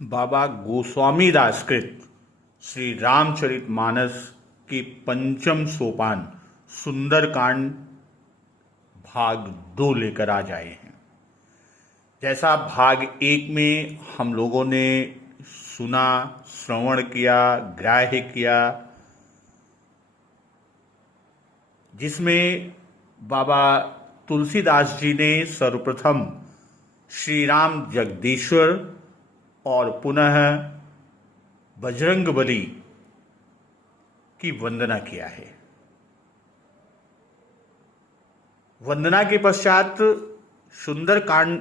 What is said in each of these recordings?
बाबा गोस्वामी दासकृत श्री रामचरितमानस के पंचम सोपान सुंदरकांड भाग 2 लेकर आ जाए हैं। जैसा भाग 1 में हम लोगों ने सुना, श्रवण किया, ग्राह्य किया, जिसमें बाबा तुलसीदास जी ने सर्वप्रथम श्री राम जगदीश्वर और पुनः बजरंगबली की वंदना किया है। वंदना के पश्चात सुंदरकांड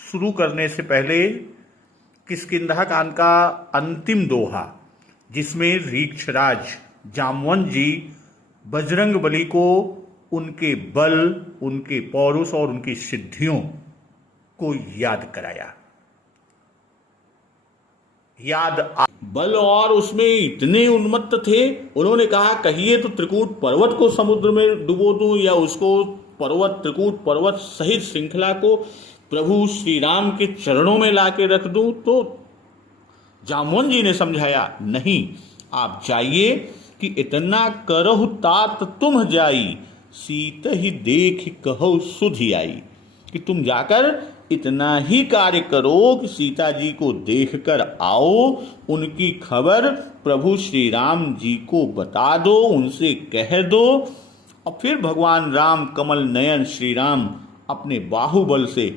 शुरू करने से पहले किष्किंधा कांड का अंतिम दोहा, जिसमें रीक्षराज जामवंत जी बजरंगबली को उनके बल, उनके पौरुष और उनकी सिद्धियों को याद कराया। बल और उसमें इतने उन्मत्त थे, उन्होंने कहा कहिए तो त्रिकूट पर्वत को समुद्र में डुबो दूं या उसको त्रिकूट पर्वत सहित श्रृंखला को प्रभु श्री राम के चरणों में लाके रख दूं। तो जामवंत जी ने समझाया, नहीं, आप जाइए कि इतना करहु तात तुम जाई, सीत ही देख कहो सुधि आई। कि तुम जाकर इतना ही कार्य करो कि सीता जी को देखकर आओ, उनकी खबर प्रभु श्री राम जी को बता दो, उनसे कह दो, और फिर भगवान राम कमल नयन श्री राम अपने बाहुबल से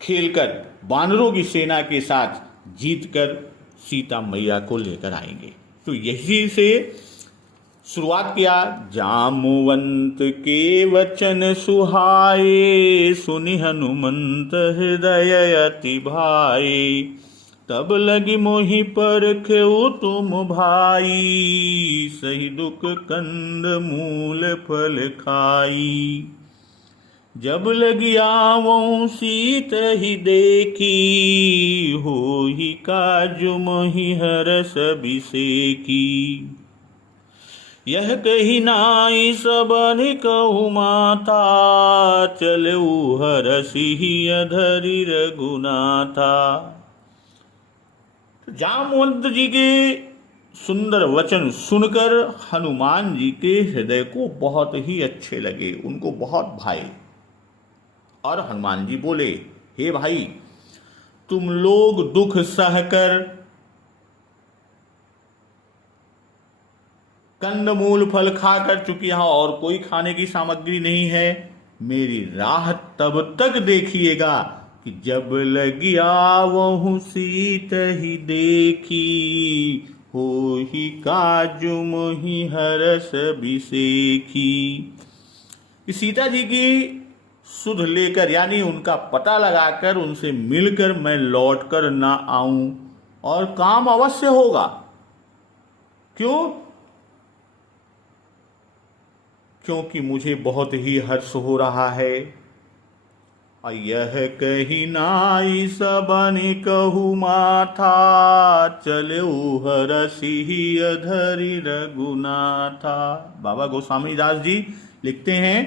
खेलकर वानरों की सेना के साथ जीतकर सीता मैया को लेकर आएंगे। तो यही से शुरुआत किया। जामवंत के वचन सुहाए, सुनि हनुमंत हृदय अति भाए, तब लगी मोहि परखेउ तुम भाई, सही दुख कंद मूल फल खाई। जब लगी आवऊं सीत ही देखी, होहि काजु मोहि हरस बिसेकी। यह कही नाई सबन कहु माता, चलऊ हरसि अधरि रघुनाथा। जामवंत जी के सुंदर वचन सुनकर हनुमान जी के हृदय को बहुत ही अच्छे लगे, उनको बहुत भाए। और हनुमान जी बोले, हे भाई, तुम लोग दुख सहकर कंदमूल फल खाकर, चूंकि यहां और कोई खाने की सामग्री नहीं है, मेरी राह तब तक देखिएगा कि जब लगी आवहु सीत ही देखी, होहि काजु मोहि हरस बिसेखी। कि सीता जी की सुध लेकर, यानी उनका पता लगाकर, उनसे मिलकर मैं लौटकर ना आऊं, और काम अवश्य होगा। क्यों? क्योंकि मुझे बहुत ही हर्ष हो रहा है। और यह कही नाई सबनि कहु माथा, चलऊ हरसि अधरि रघुनाथा। बाबा गोस्वामी दास जी लिखते हैं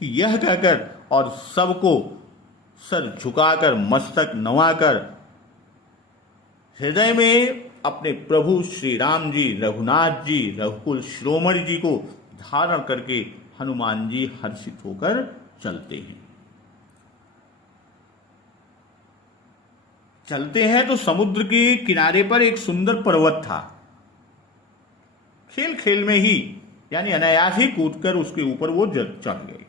कि यह कहकर और सबको सर झुकाकर, मस्तक नवाकर, हृदय में अपने प्रभु श्री राम जी, रघुनाथ जी, रघुकुल शिरोमणि जी को धारण करके हनुमान जी हर्षित होकर चलते हैं। चलते हैं तो समुद्र के किनारे पर एक सुंदर पर्वत था। खेल खेल में ही, यानी अनायास ही कूदकर उसके ऊपर वो चढ़ गए।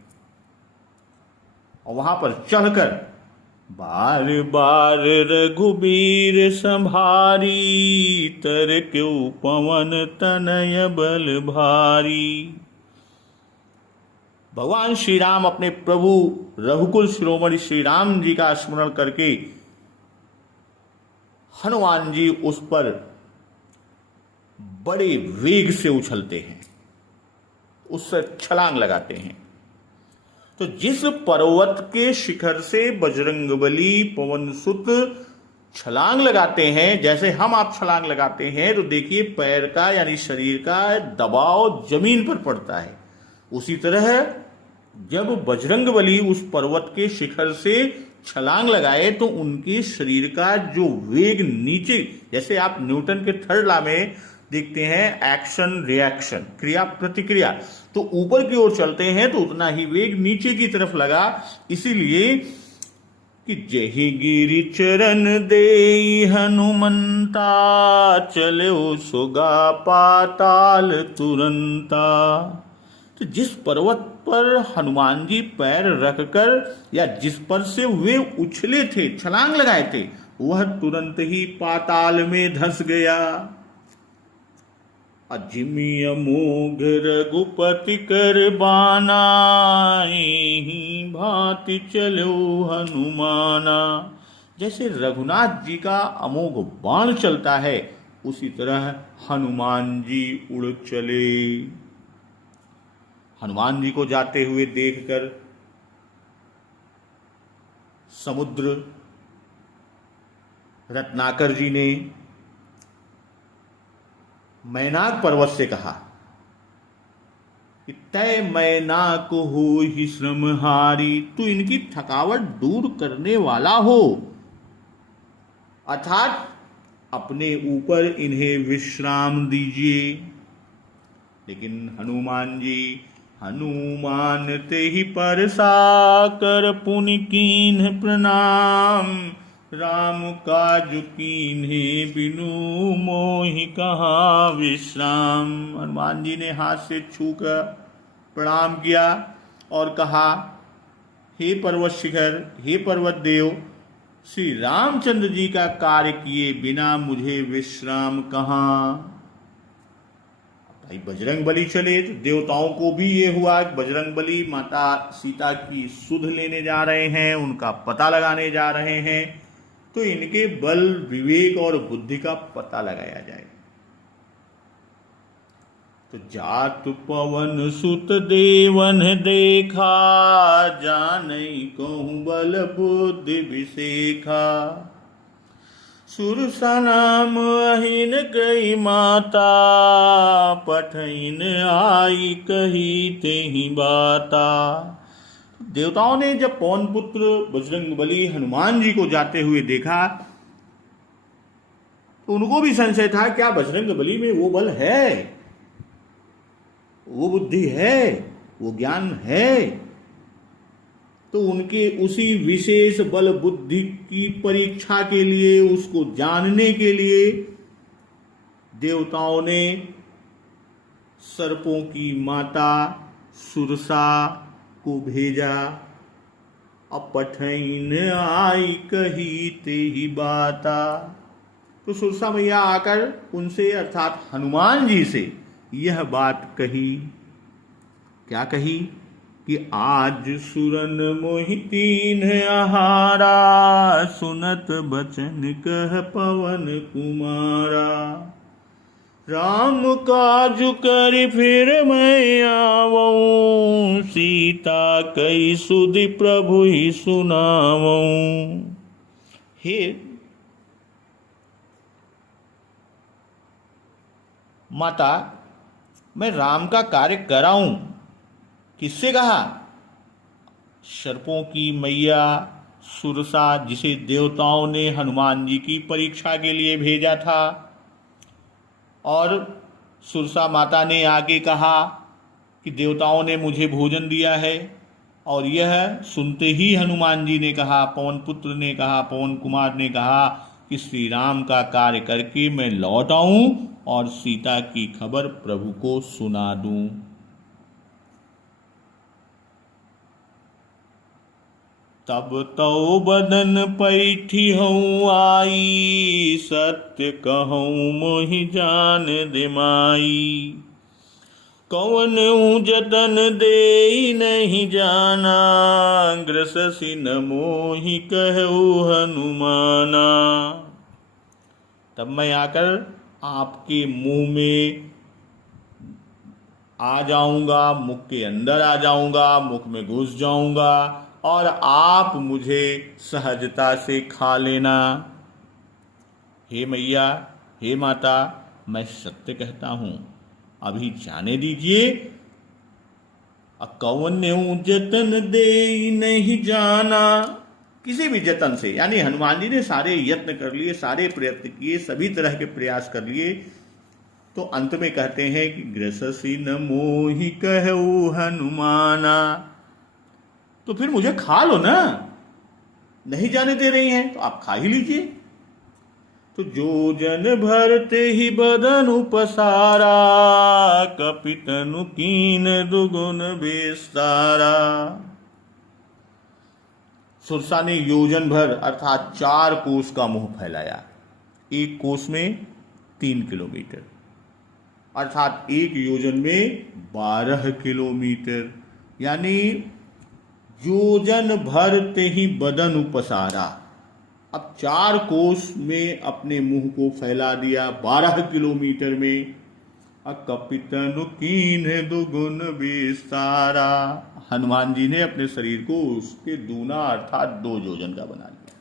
और वहां पर चढ़कर बार बार रघुबीर संभारी, तर क्यों पवन तनय बल भारी। भगवान श्री राम अपने प्रभु रघुकुल शिरोमणि श्री राम जी का स्मरण करके हनुमान जी उस पर बड़े वेग से उछलते हैं, उससे छलांग लगाते हैं। तो जिस पर्वत के शिखर से बजरंगबली पवनसुत छलांग लगाते हैं, जैसे हम आप छलांग लगाते हैं, तो देखिए पैर का यानी शरीर का दबाव जमीन पर पड़ता है। उसी तरह जब बजरंगबली उस पर्वत के शिखर से छलांग लगाए तो उनके शरीर का जो वेग नीचे, जैसे आप न्यूटन के थर्ड लॉ में देखते हैं एक्शन रिएक्शन, क्रिया प्रतिक्रिया, तो ऊपर की ओर चलते हैं तो उतना ही वेग नीचे की तरफ लगा। इसीलिए कि जही गिरि चरण दे हनुमंता, चले सुगा पाताल तुरंता। तो जिस पर्वत पर हनुमान जी पैर रखकर या जिस पर से वे उछले थे, छलांग लगाए थे, वह तुरंत ही पाताल में धंस गया। अजिमि अमोघ रघुपति कर बाना, एहि भांति चलो हनुमाना। जैसे रघुनाथ जी का अमोघ बाण चलता है, उसी तरह हनुमान जी उड़ चले। हनुमान जी को जाते हुए देखकर समुद्र रत्नाकर जी ने मैनाक पर्वत से कहा कि तय मैनाक हो ही श्रमहारी, तू इनकी थकावट दूर करने वाला हो, अर्थात अपने ऊपर इन्हें विश्राम दीजिए। लेकिन हनुमान ते ही परसा, कर पुनि कीन्ह प्रणाम, राम काज कीन्हे बिनु मोहि कहाँ विश्राम। हनुमान जी ने हाथ से छूकर प्रणाम किया और कहा, हे पर्वत शिखर, हे पर्वत देव, श्री रामचंद्र जी का कार्य किए बिना मुझे विश्राम कहाँ। भाई बजरंग बली चले तो देवताओं को भी ये हुआ कि बजरंग बली माता सीता की सुध लेने जा रहे हैं, उनका पता लगाने जा रहे हैं, तो इनके बल विवेक और बुद्धि का पता लगाया जाए। तो जात पवन सुत देवन देखा, जानई कहूँ बल बुद्धि विसेखा। सुरसा नाम अहिन गई माता, पठइन आई कही तेहि बाता। देवताओं ने जब पवन पुत्र बजरंग बली हनुमान जी को जाते हुए देखा तो उनको भी संशय था, क्या बजरंग बली में वो बल है, वो बुद्धि है, वो ज्ञान है। तो उनके उसी विशेष बल बुद्धि की परीक्षा के लिए, उसको जानने के लिए देवताओं ने सर्पों की माता सुरसा को भेजा। अपठैन आई कही तेहि बाता। तो सुरसा मैया आकर उनसे अर्थात हनुमान जी से यह बात कही। क्या कही कि आज सुरन मोहि तीन्ह आहारा, सुनत बचन कह पवन कुमारा। राम काज कर फिर मैं आवऊं, सीता कई सुधि प्रभु ही सुनावऊं। हे माता, मैं राम का कार्य कराऊं, किससे कहा? सर्पों की मैया सुरसा, जिसे देवताओं ने हनुमान जी की परीक्षा के लिए भेजा था। और सुरसा माता ने आगे कहा कि देवताओं ने मुझे भोजन दिया है। और यह सुनते ही हनुमान जी ने कहा, पवन पुत्र ने कहा, पवन कुमार ने कहा कि श्री राम का कार्य करके मैं लौट आऊं और सीता की खबर प्रभु को सुना दूं। तब तो बदन पैठी हूँ आई, सत्य कहूँ मोहि जान दिमाई। कौन हूँ जतन दे नहीं जाना, ग्रससि न मोहि कहूँ हनुमाना। तब मैं आकर आपके मुंह में आ जाऊंगा, मुख के अंदर आ जाऊंगा, मुख में घुस जाऊंगा और आप मुझे सहजता से खा लेना। हे मैया, हे माता, मैं सत्य कहता हूं, अभी जाने दीजिए। कौन जतन दे नहीं जाना, किसी भी जतन से, यानी हनुमान जी ने सारे यत्न कर लिए, सारे प्रयत्न किए, सभी तरह के प्रयास कर लिए, तो अंत में कहते हैं कि ग्रससी न मोहि कहऊ हनुमाना, तो फिर मुझे खा लो ना, नहीं जाने दे रही हैं तो आप खा ही लीजिए। तो जो जन भरते ही बदन उपसारा, कपितनु कीन दुगुन बेसारा। सुरसा ने योजन भर अर्थात 4 कोस का मुंह फैलाया। एक कोस में 3 किलोमीटर, अर्थात एक योजन में 12 किलोमीटर, यानी योजन भरते ही बदन उपसारा। अब 4 कोस में अपने मुंह को फैला दिया, 12 किलोमीटर में। अकपितनु कीन दुगुन विस्तारा, हनुमान जी ने अपने शरीर को उसके दूना अर्थात 2 योजन का बना लिया।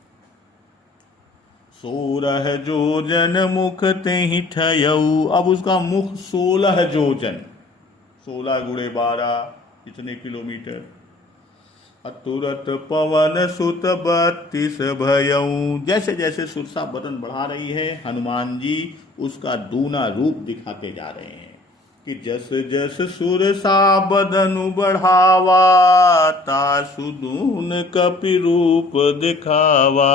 16 योजन मुख तेहि ठयऊ, अब उसका मुख 16 योजन, 16 गुणे 12 इतने किलोमीटर। तुरत पवन सुत 32 भयऊ, जैसे जैसे सुरसा बदन बढ़ा रही है, हनुमान जी उसका दूना रूप दिखाते जा रहे हैं कि जस जस सुरसा बदन बढ़ावा, तासु दून कपि रूप दिखावा।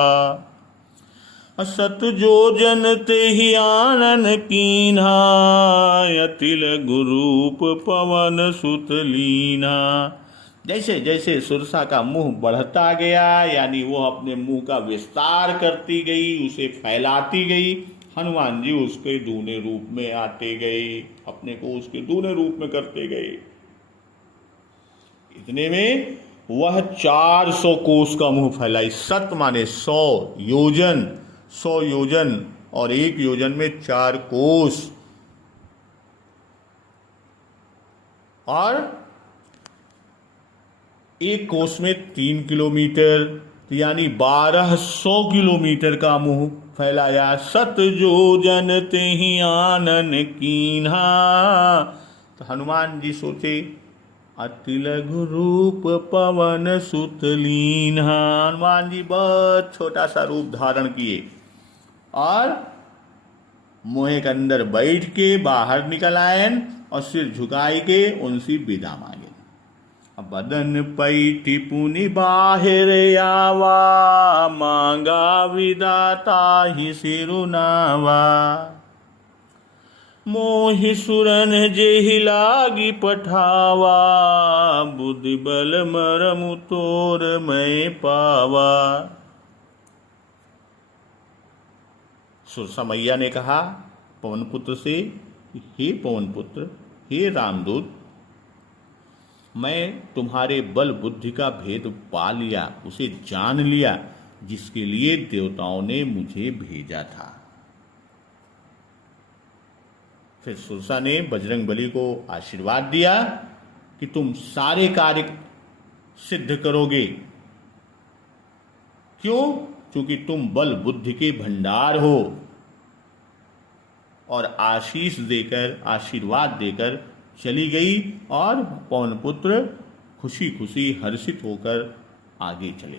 असत जोजन ते ही आनन कीन्हा, अतिल गुरूप पवन सुत लीना। जैसे जैसे सुरसा का मुंह बढ़ता गया, यानी वो अपने मुंह का विस्तार करती गई, उसे फैलाती गई, हनुमान जी उसके दूने रूप में आते गए, अपने को उसके दूने रूप में करते गए। इतने में वह 400 कोस का मुंह फैलाई। सत माने 100 योजन, 100 योजन, और एक योजन में 4 कोस, और एक कोस में 3 किलोमीटर, यानी 1200 किलोमीटर का मुंह फैलाया। सत जोजन तेहि आनन कीन्हा, तो हनुमान जी सोचे अति लघु रूप पवन सुत लीन्हा। हनुमान जी बहुत छोटा सा रूप धारण किए और मोहे के अंदर बैठ के बाहर निकल आए और सिर झुकाई के उनसे विदा मांगे। बदन पैठी पुनि बाहिर आवा, मांगा विदाता ही सिरुनावा। मोहि सुरन जेहि लागी पठावा, बुद्धि बल मरम तोर मैं पावा। सुरसा मैया ने कहा पवन पुत्र से, हे पवन पुत्र, हे रामदूत, मैं तुम्हारे बल बुद्धि का भेद पा लिया, उसे जान लिया, जिसके लिए देवताओं ने मुझे भेजा था। फिर सुरसा ने बजरंगबली को आशीर्वाद दिया कि तुम सारे कार्य सिद्ध करोगे। क्यों? क्योंकि तुम बल बुद्धि के भंडार हो। और आशीष देकर, आशीर्वाद देकर चली गई और पवन पुत्र खुशी खुशी हर्षित होकर आगे चले।